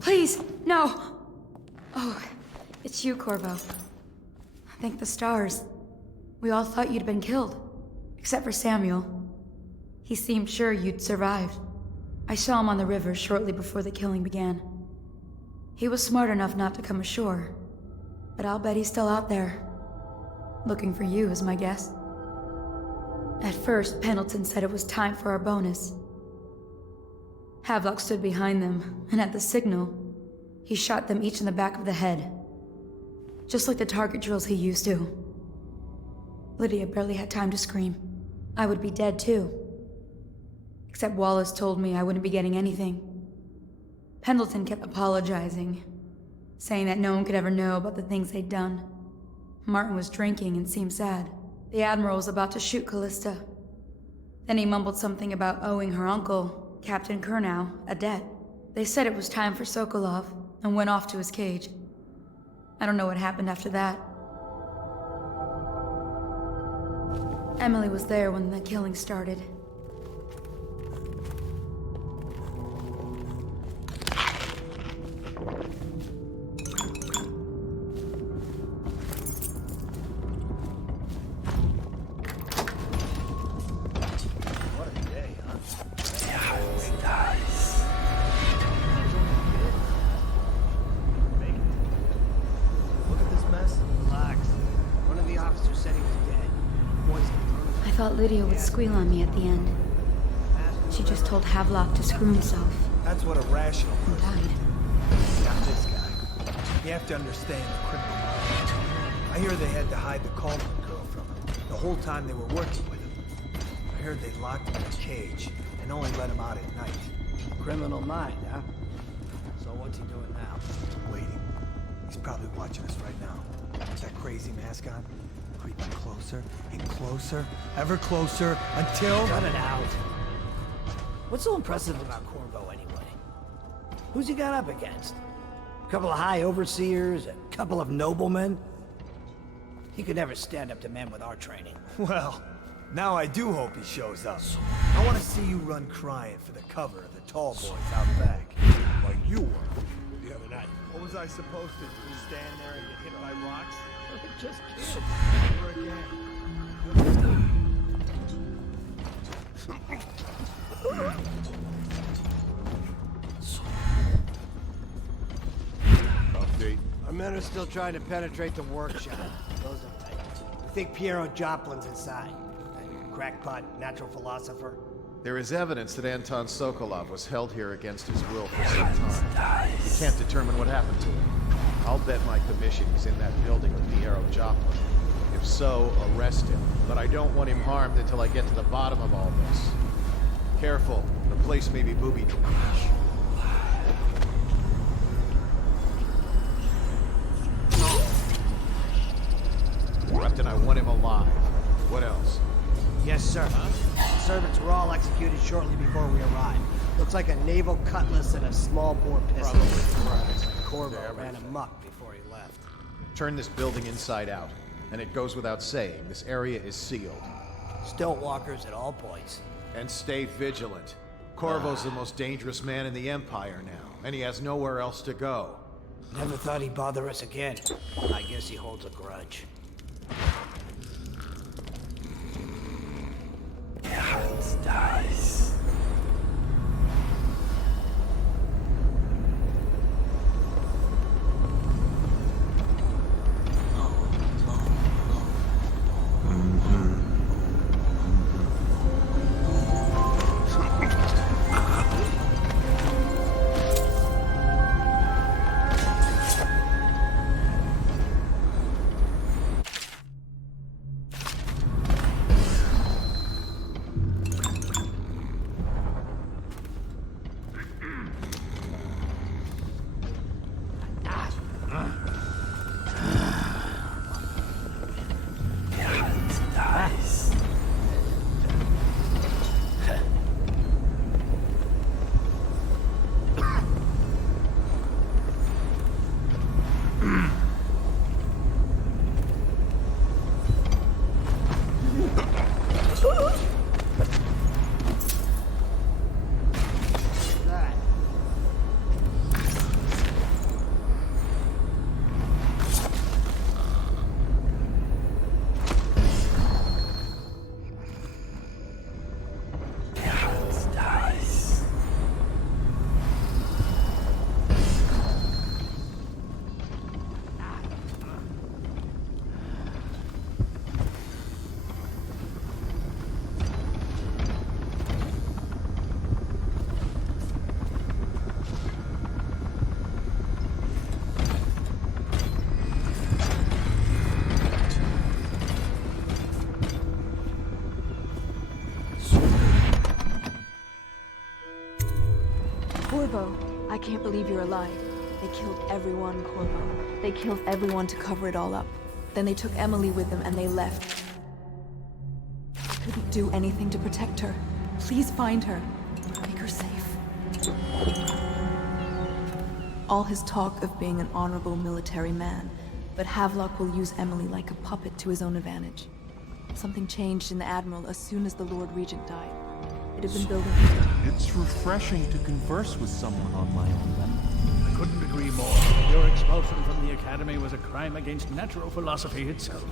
Please, no! Oh, it's you, Corvo. Thank the stars. We all thought you'd been killed. Except for Samuel. He seemed sure you'd survived. I saw him on the river shortly before the killing began. He was smart enough not to come ashore. But I'll bet he's still out there. Looking for you, is my guess. At first, Pendleton said it was time for our bonus. Havelock stood behind them, and at the signal, he shot them each in the back of the head. Just like the target drills he used to. Lydia barely had time to scream. I would be dead too. Except Wallace told me I wouldn't be getting anything. Pendleton kept apologizing, saying that no one could ever know about the things they'd done. Martin was drinking and seemed sad. The Admiral was about to shoot Callista. Then he mumbled something about owing her uncle, Captain Kurnow, a debt. They said it was time for Sokolov, and went off to his cage. I don't know what happened after that. Emily was there when the killing started. I thought Lydia would squeal on me at the end. She just told Havelock to screw himself. That's what a rational And person died. would do. Not this guy. You have to understand the criminal mind. I hear they had to hide the Coleman girl from him the whole time they were working with him. I heard they locked him in a cage and only let him out at night. Criminal mind, huh? So what's he doing now? Waiting. He's probably watching us right now. With that crazy mask on. Creeping closer and closer, ever closer, until... Cut it out. What's so impressive about Corvo, anyway? Who's he got up against? A couple of high overseers, a couple of noblemen? He could never stand up to men with our training. Well, now I do hope he shows up. I want to see you run crying for the cover of the tall boys out back. Like you were the other night. What was I supposed to do? Stand there and get hit by rocks? Just kidding. Never again. Update. Our men are still trying to penetrate the workshop. Those are things. I think Piero Joplin's inside. That crackpot natural philosopher. There is evidence that Anton Sokolov was held here against his will for some time. We can't determine what happened to him. I'll bet my commission he's in that building with Piero Joplin. If so, arrest him. But I don't want him harmed until I get to the bottom of all this. Careful, the place may be booby-trapped. Captain, I want him alive. What else? Yes, sir. The servants were all executed shortly before we arrived. Looks like a naval cutlass and a small bore pistol. Looks like Corvo ran amok before he left. Turn this building inside out. And it goes without saying, this area is sealed. Stonewalkers at all points. And stay vigilant. Corvo's the most dangerous man in the Empire now, and he has nowhere else to go. Never thought he'd bother us again. I guess he holds a grudge. Corvo, I can't believe you're alive. They killed everyone, Corvo. They killed everyone to cover it all up. Then they took Emily with them and they left. I couldn't do anything to protect her. Please find her. Make her safe. All his talk of being an honorable military man, but Havelock will use Emily like a puppet to his own advantage. Something changed in the Admiral as soon as the Lord Regent died. It had been building. It's refreshing to converse with someone on my own level. I couldn't agree more. Your expulsion from the Academy was a crime against natural philosophy itself.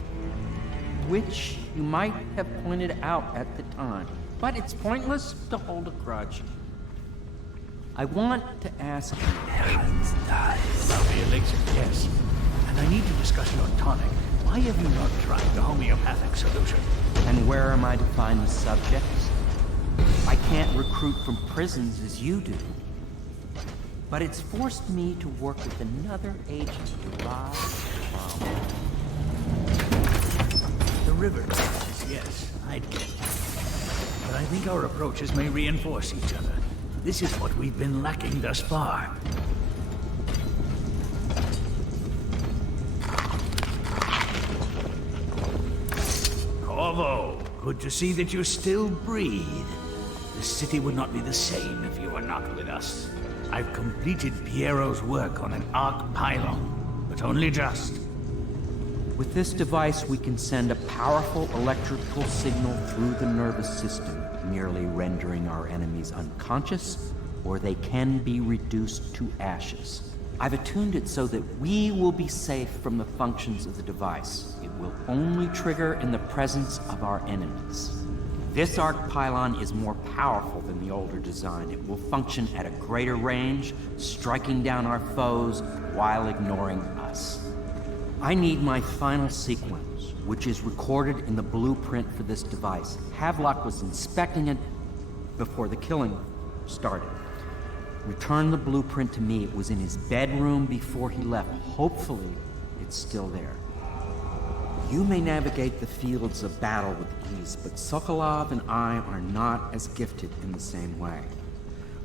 Which you might have pointed out at the time. But it's pointless to hold a grudge. I want to ask you... About the elixir, yes. And I need to discuss your tonic. Why have you not tried the homeopathic solution? And where am I to find the subjects? I can't recruit from prisons as you do. But it's forced me to work with another agent to rise the bomb. The river dance, yes, I'd get that. But I think our approaches may reinforce each other. This is what we've been lacking thus far. Corvo, good to see that you still breathe. The city would not be the same if you were not with us. I've completed Piero's work on an arc pylon, but only just. With this device, we can send a powerful electrical signal through the nervous system, merely rendering our enemies unconscious, or they can be reduced to ashes. I've attuned it so that we will be safe from the functions of the device. It will only trigger in the presence of our enemies. This arc pylon is more powerful than the older design. It will function at a greater range, striking down our foes while ignoring us. I need my final sequence, which is recorded in the blueprint for this device. Havelock was inspecting it before the killing started. Return the blueprint to me. It was in his bedroom before he left. Hopefully, it's still there. You may navigate the fields of battle with ease, but Sokolov and I are not as gifted in the same way.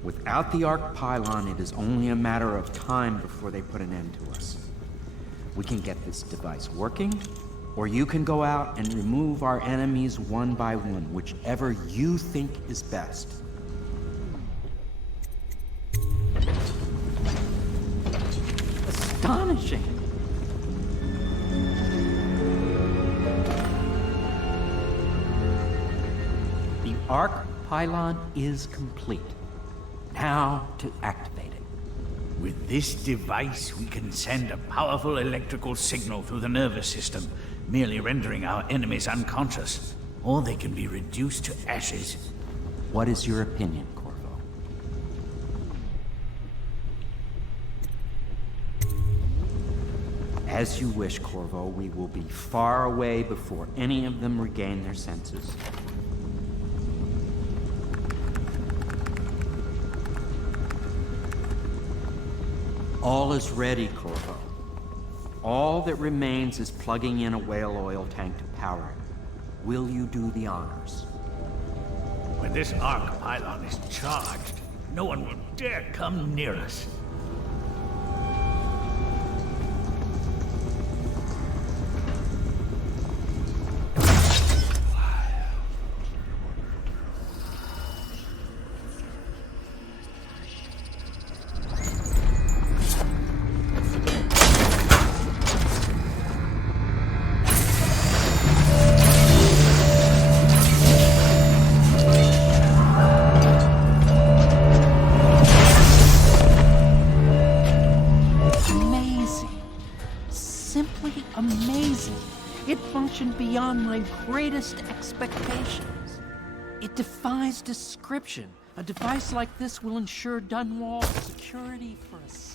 Without the arc pylon, it is only a matter of time before they put an end to us. We can get this device working, or you can go out and remove our enemies one by one, whichever you think is best. Astonishing! The arc pylon is complete. Now to activate it. With this device, we can send a powerful electrical signal through the nervous system, merely rendering our enemies unconscious, or they can be reduced to ashes. What is your opinion, Corvo? As you wish, Corvo. We will be far away before any of them regain their senses. All is ready, Corvo. All that remains is plugging in a whale oil tank to power it. Will you do the honors? When this arc pylon is charged, no one will dare come near us. Beyond my greatest expectations. It defies description. A device like this will ensure Dunwall security for us.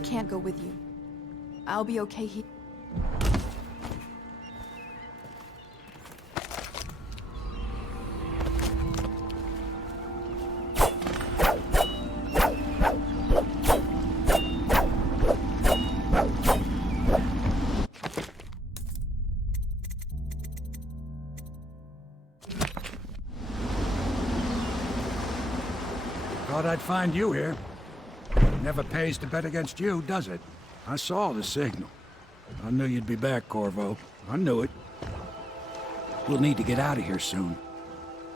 can't go with you. I'll be okay here. Thought I'd find you here. Never pays to bet against you, does it? I saw the signal. I knew you'd be back, Corvo. I knew it. We'll need to get out of here soon.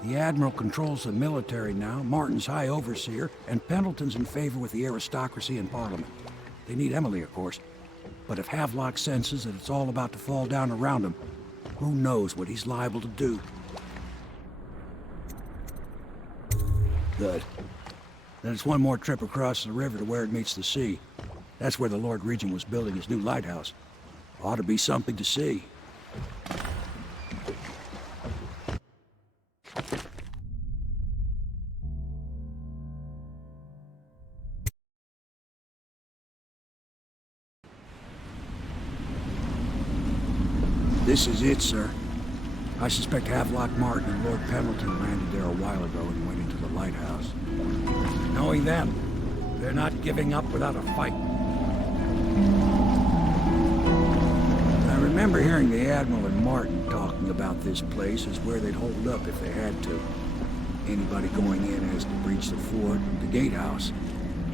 The Admiral controls the military now, Martin's High Overseer, and Pendleton's in favor with the aristocracy and Parliament. They need Emily, of course. But if Havelock senses that it's all about to fall down around him, who knows what he's liable to do? Good. Then it's one more trip across the river to where it meets the sea. That's where the Lord Regent was building his new lighthouse. Ought to be something to see. This is it, sir. I suspect Havelock Martin and Lord Pendleton landed there a while ago and went into the lighthouse. Knowing them, they're not giving up without a fight. I remember hearing the Admiral and Martin talking about this place as where they'd hold up if they had to. Anybody going in has to breach the fort, the gatehouse,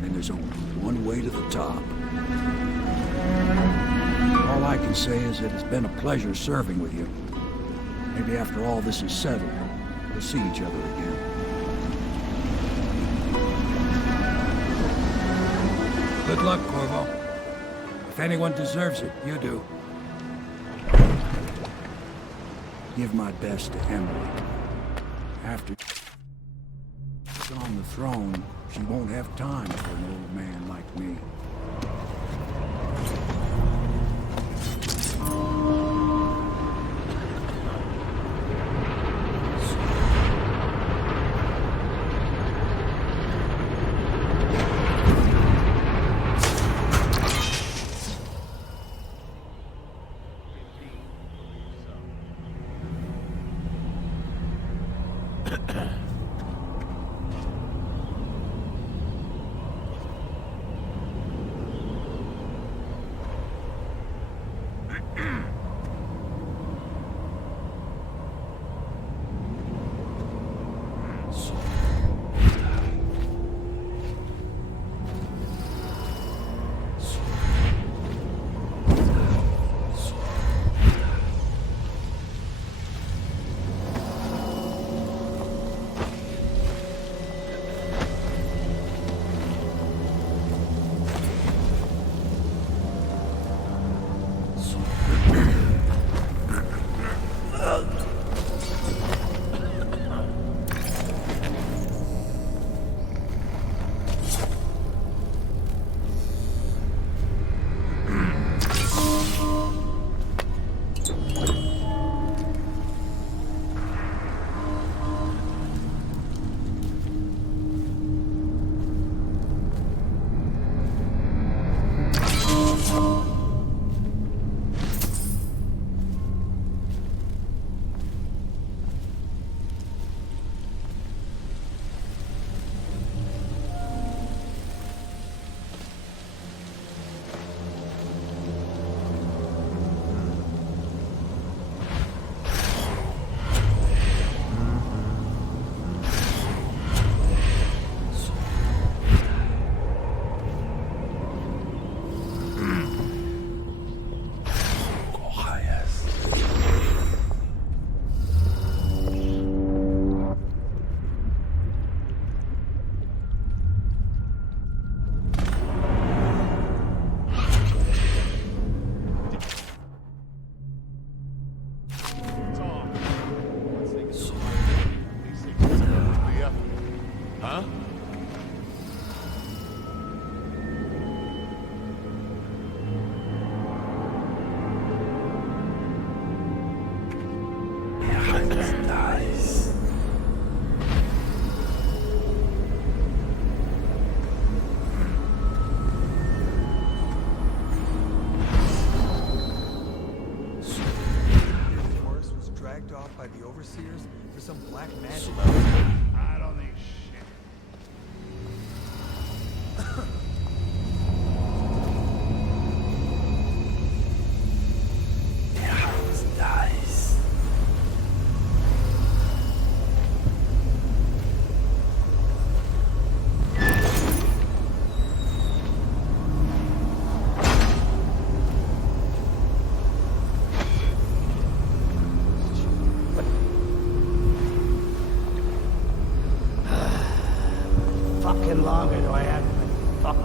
and there's only one way to the top. All I can say is that it's been a pleasure serving with you. Maybe after all this is settled, we'll see each other again. Good luck, Corvo. If anyone deserves it, you do. Give my best to Emily. After she's on the throne, she won't have time for an old man like me. worked off by the overseers for some black magic? I don't think shit. Fucking longer do I have to fuck?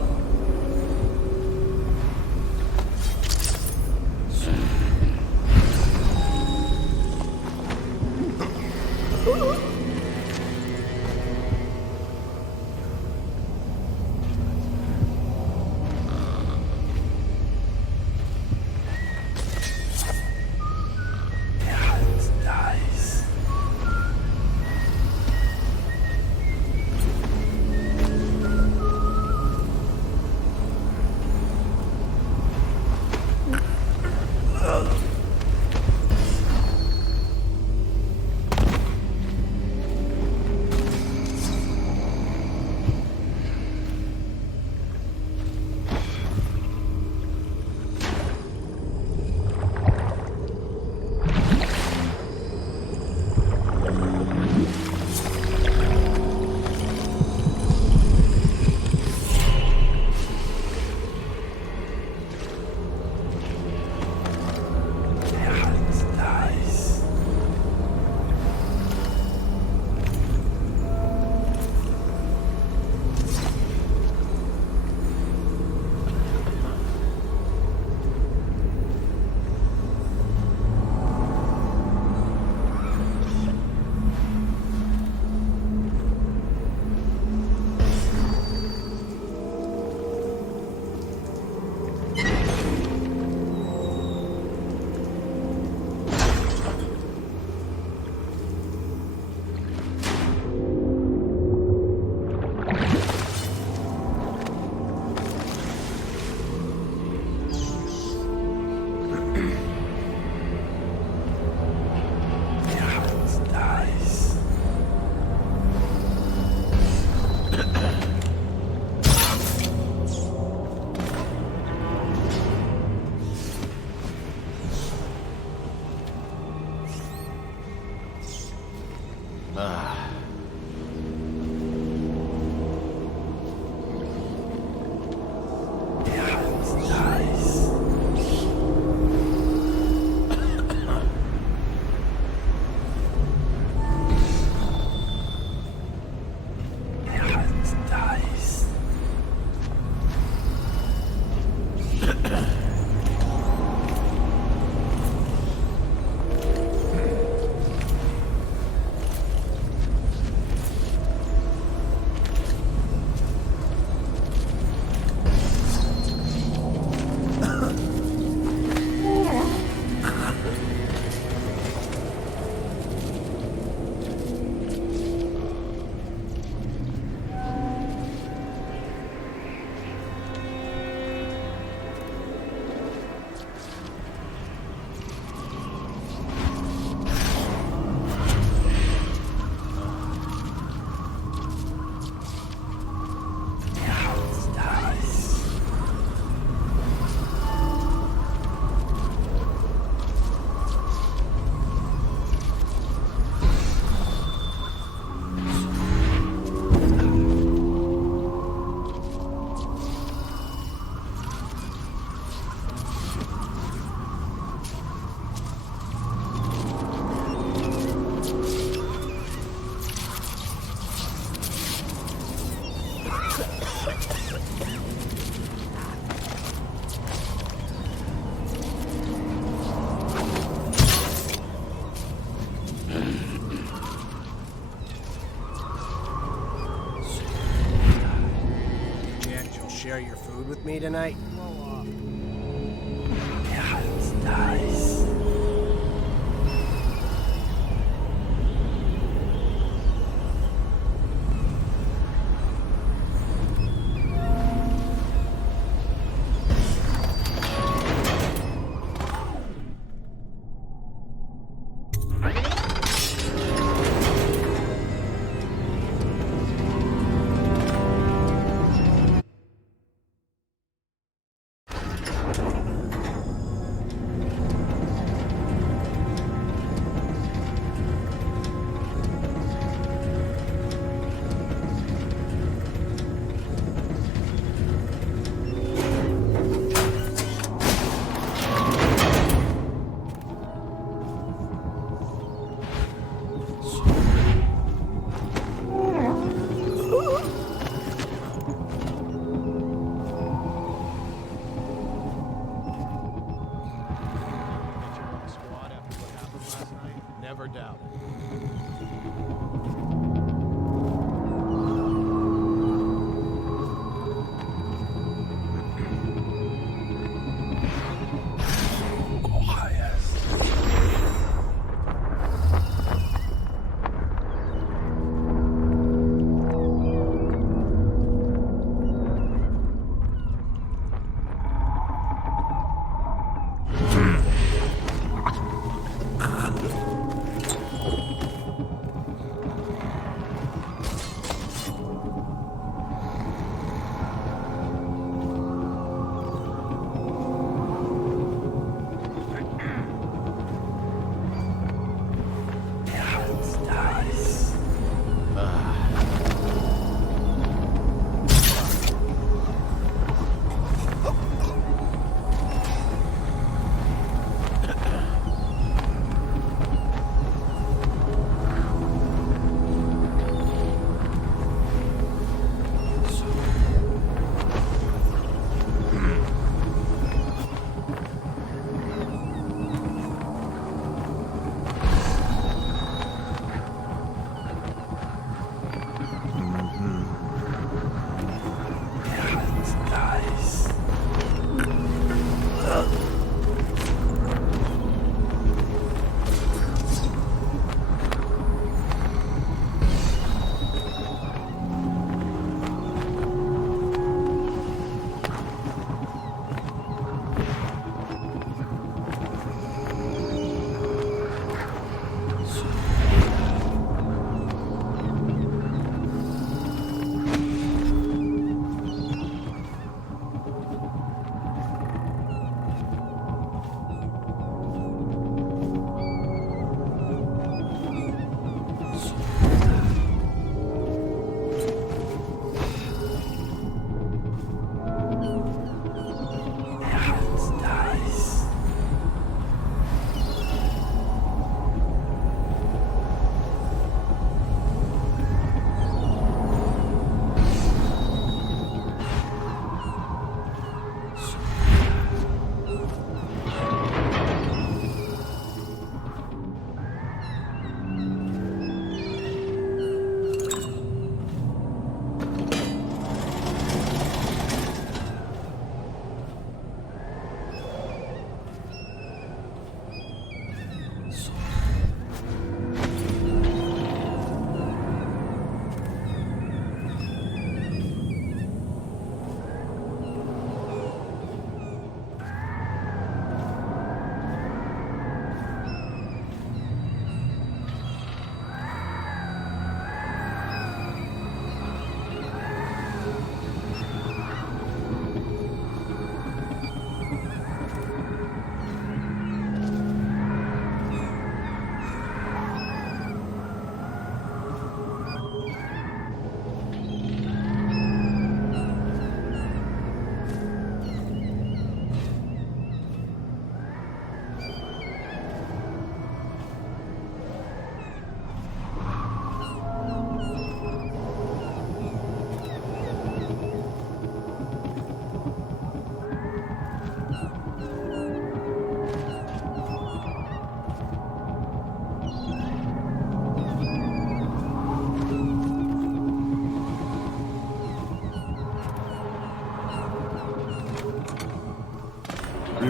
Share your food with me tonight?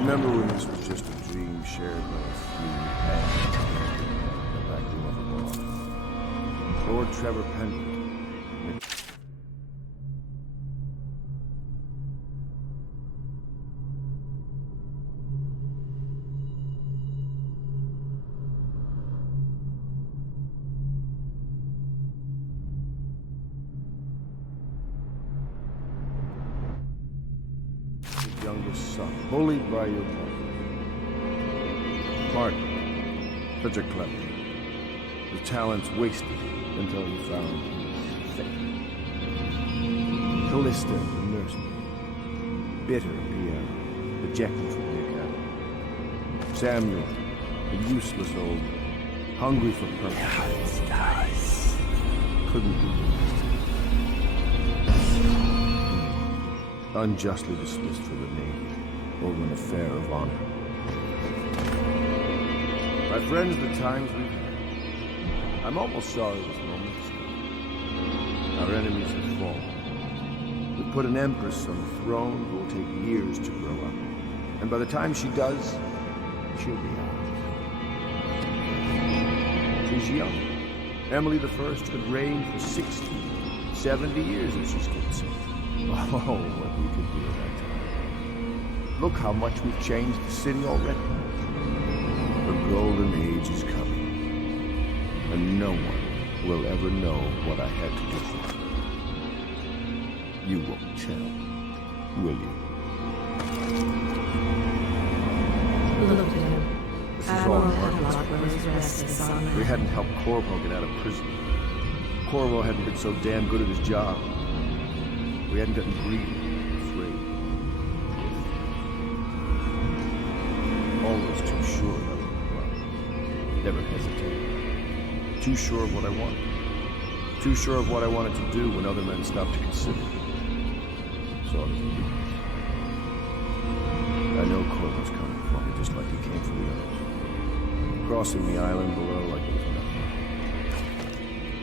Remember when this was just a dream shared by a few and back to overboard? Lord Trevor Pendleton. Youngest son, bullied by your mother. Martin, such a clever man. His talents wasted until he found his fate. Callista, the nursemaid. Bitter Pierre, ejected from the academy. Samuel, a useless old man, hungry for purpose. Couldn't be used. Unjustly dismissed from the Navy over an affair of honor. My friends, the times we've had. I'm almost sorry this moment. Our enemies have fallen. We put an empress on the throne who will take years to grow up. And by the time she does, she'll be ours. She's young. Emily the First could reign for 60, 70 years if she's good. Oh, what we could do at that time. Look how much we've changed the city already. The golden age is coming. And no one will ever know what I had to do for it. You won't tell, will you? Look at him. This is all Admiral part was rested son. We hadn't helped Corvo get out of prison. Corvo hadn't been so damn good at his job. We hadn't gotten greedy, afraid. Always too sure of it. Well, never hesitated. Too sure of what I wanted. Too sure of what I wanted to do when other men stopped to consider. Saw it as a weakness. I know Corvo's coming for me just like he came for the others. Crossing the island below like it was nothing.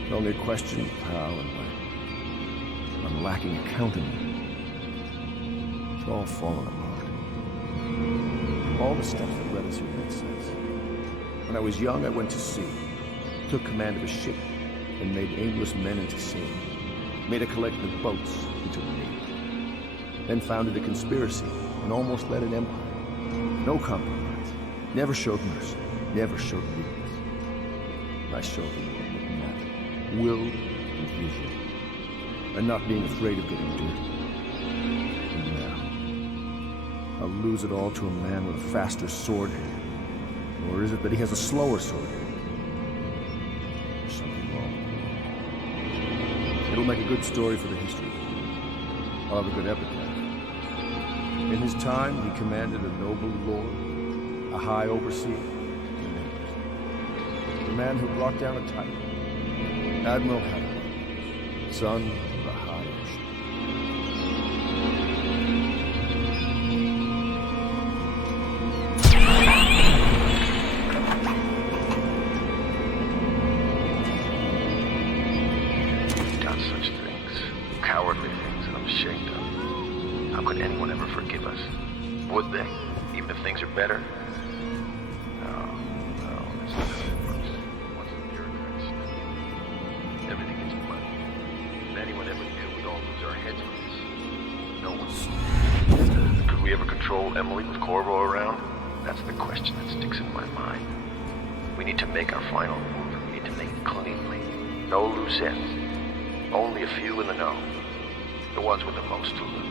It's only a question of how and when. I'm lacking accountability. It's all fallen apart. All the steps that led us here made sense. When I was young, I went to sea, took command of a ship, and made aimless men into sailors. Made a collection of boats into the Navy. Then founded a conspiracy and almost led an empire. No compromise. Never showed mercy. Never showed weakness. I showed the world what mattered. Will and vision. And not being afraid of getting dirty. And now, I'll lose it all to a man with a faster sword hand. Or is it that he has a slower sword hand? There's something wrong. It'll make a good story for the history. I'll have a good epitaph. In his time, he commanded a noble lord, a high overseer, and empress. The man who brought down a title. Admiral Hathaway, son of the High Ocean. He's done such things, cowardly things that I'm ashamed of. How could anyone ever forgive us? Would they? Even if things are better? No, that's not how it works. Once the bureaucrats step in, everything gets money. If anyone ever knew, we'd all lose our heads for this. No one. Could we ever control Emily with Corvo around? That's the question that sticks in my mind. We need to make our final move, and we need to make it cleanly. No loose ends. Only a few in the know. The ones with the most to lose.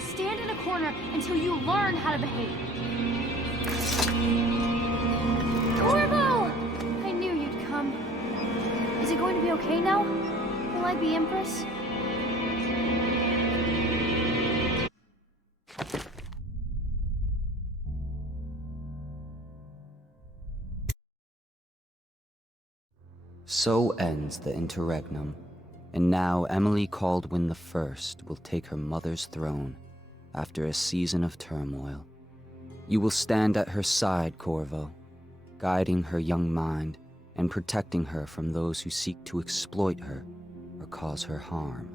and stand in a corner until you learn how to behave. Corvo! I knew you'd come. Is it going to be okay now? Will I be Empress? So ends the interregnum, and now Emily Caldwin the First will take her mother's throne after a season of turmoil. You will stand at her side, Corvo, guiding her young mind and protecting her from those who seek to exploit her or cause her harm.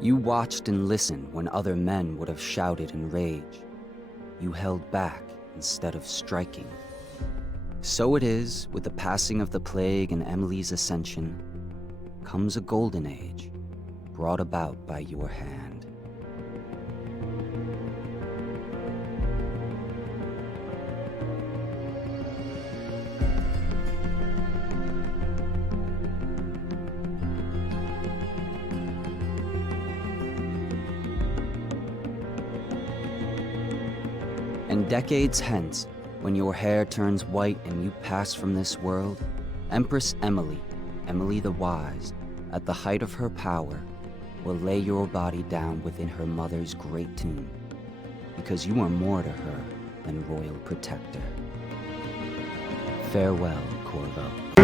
You watched and listened when other men would have shouted in rage. You held back instead of striking. So it is, with the passing of the plague and Emily's ascension, comes a golden age, brought about by your hand. And decades hence, when your hair turns white and you pass from this world, Empress Emily, Emily the Wise, at the height of her power, will lay your body down within her mother's great tomb, because you are more to her than royal protector. Farewell, Corvo.